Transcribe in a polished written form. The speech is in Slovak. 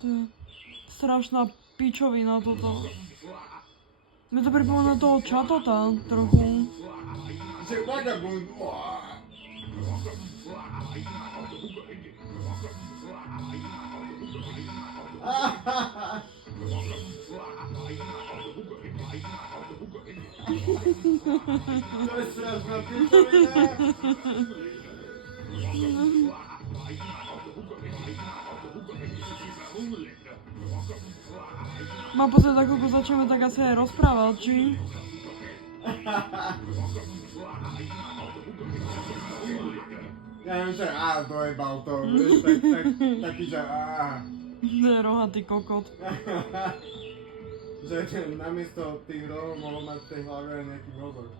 To je strašná pičovina toto. Mne to pripomína toho Čatota trochu. Že vagabund. To je strašná pičovina. Mám pocit, ako začneme tak asi aj rozprávať, či? Ja neviem, že dojebal to, vieš, taký, že To je rohatý kokot. Že namiesto tých rohov mohol mať v tej hlave aj nejaký mozog.